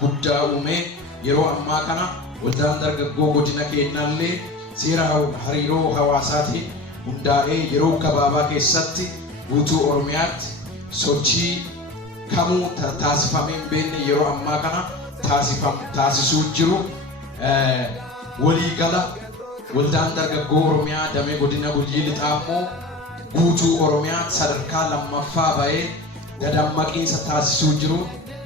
guddaa uume yeroo ammaa kana waldaan dargaggoo godina keenyaallee seera hariiroo hawaasaatiin hundaa'ee yeroo gabaabaa keessatti guutuu Oromiyaatti sochii kamuu taasifamee hin beekne yeroo ammaa kana taasisuu jiru waliigala waldaan dargaggoo Oromiyaa damee godina Gujii Lixaa immoo guutuu Oromiyaa sadarkaa lammaffaa ba'ee gadammaqiinsa taasisuu jiru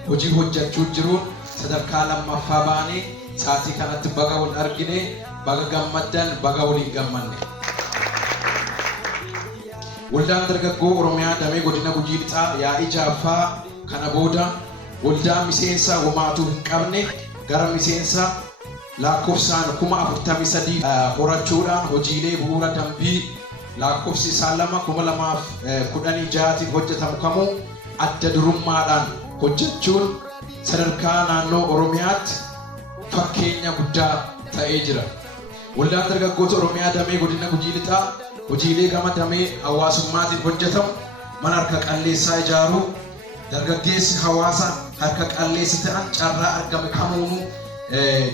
hojii hojjechuu jiru sadarkaa lammaffaa ba'anii saatii kanatti baga wal argine baga gammaddan baga waliin gammanne. Waldaan dargaggoo Oromiyaa damee godina Gujii Lixaa yaa'ii jaaffaa kana booda waldaa miseensa homaatu hin qabne gara miseensa lakkoofsaan 43 horachuudhaan hojiilee bu'uura dambii lakkoofsi isaa 2016 hojjetamu kamuu adda durummaadhaan hojjechuun sadarkaa naannoo Oromiyaatti fakkeenya guddaa ta'ee jira. Waldaan dargaggoota Oromiyaa damee godina Gujii Lixaa hojiilee gama damee hawaasummaatiin hojjetamu mana harka qalleessaa ijaaruu dargaggeessi hawaasa harka qalleessi ta'an carraa argame kamuunuu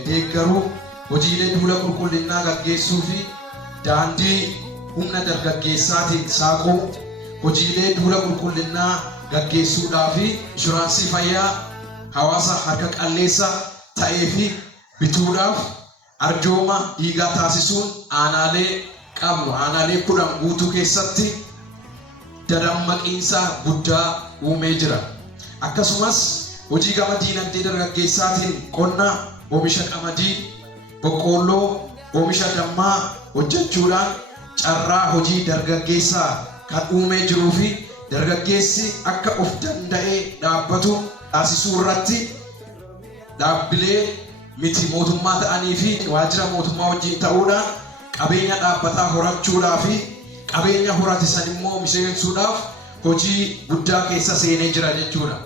deeggaruu hojiilee duula qulqullinnaa gaggeessuu fi daandii humna dargaggeessaatiin saaquu hojiilee duula qulqullinnaa gaggeessuudhaa fi inshuraansii fayyaa hawaasa harka qalleessa ta'ee fi bituudhaaf arjooma dhiigaa taasisuun aanaalee qabnu aanaalee 10 guutuu keessatti dadammaqiinsa guddaa uumee jira. Akkasumas hojii gama diinagdee dargaggeessaatiin qonna oomisha qamadii boqqoolloo oomisha dammaa hojjechuudhaan carraa hojii dargaggeessaa kan uumee jiruu fi dargaggeessi akka of danda'ee dhaabbatu taasisuu irratti dhaabbilee miti mootummaa ta'anii fi waajjira mootummaa wajjin ta'uudhaan qabeenya dhaabbataa horachuudhaa fi qabeenya horate san immoo miseensuudhaaf hojii guddaa keessa seenee jira jechuudha.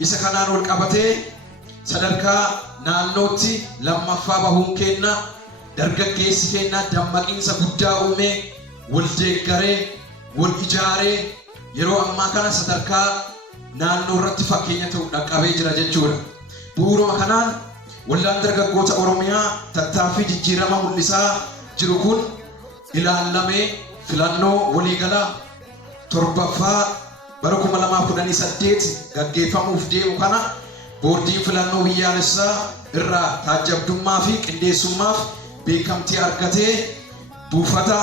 Isa kanaan wal qabatee sadarkaa naannootti lammaffaa bahuun kenna dargaggeessi kenna dammaqiinsa guddaa uumee wal deeggaree wal ijaaree yeroo ammaa kana sadarkaa naannoo irratti fakkeenya ta'uu dhaqqabee jira jechuudha. Bu'uuruma kanaan waldaan dargaggoota Oromiyaa tattaaffii jijjiirama mul'isaa jiru kun ilaallamee filannoo waliigalaa torbaffaa bara 2018 gaggeeffamuuf deemu kana boordiin filannoo biyyaalessaa irraa taajjabdummaa fi qindeessummaaf beekamtii argatee buufata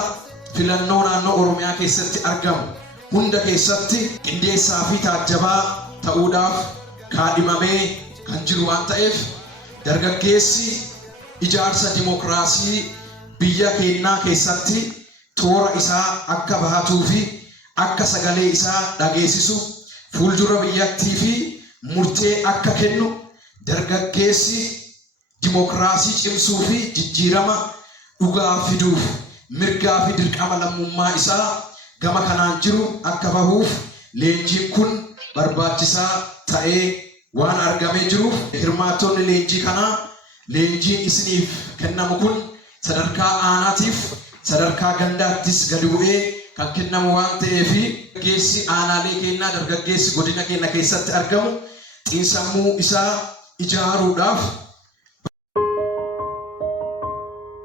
filannoo naannoo Oromiyaa keessatti argamu hunda keessatti qindeessaa fi taajjabaa ta'uudhaaf kaadhimamee kan jiru waan ta'eef dargaggeessi ijaarsa dimokiraasii biyya keenyaa keessatti toora isaa akka bahatuu fi akka sagalee isaa dhageessisu fuuldura biyyattii fi murtee akka kennu dargaggeessi dimokiraasii cimsuu fi jijjiirama dhugaa fiduuf mirgaa fi dirqama lammummaa isaa gama kanaan jiru akka bahuuf leenjiin kun barbaachisaa ta'ee waan argamee jiruuf hirmaattonni leenjii kanaa leenjiin isiniif kennamu kun sadarkaa aanaatiif sadarkaa gandaattis gadi bu'ee kan kennamu waan ta'eef dargaggeessi aanaalee keenyaa dargaggeessi godina keenya keessatti argamu xiinsammuu isaa ijaaruudhaaf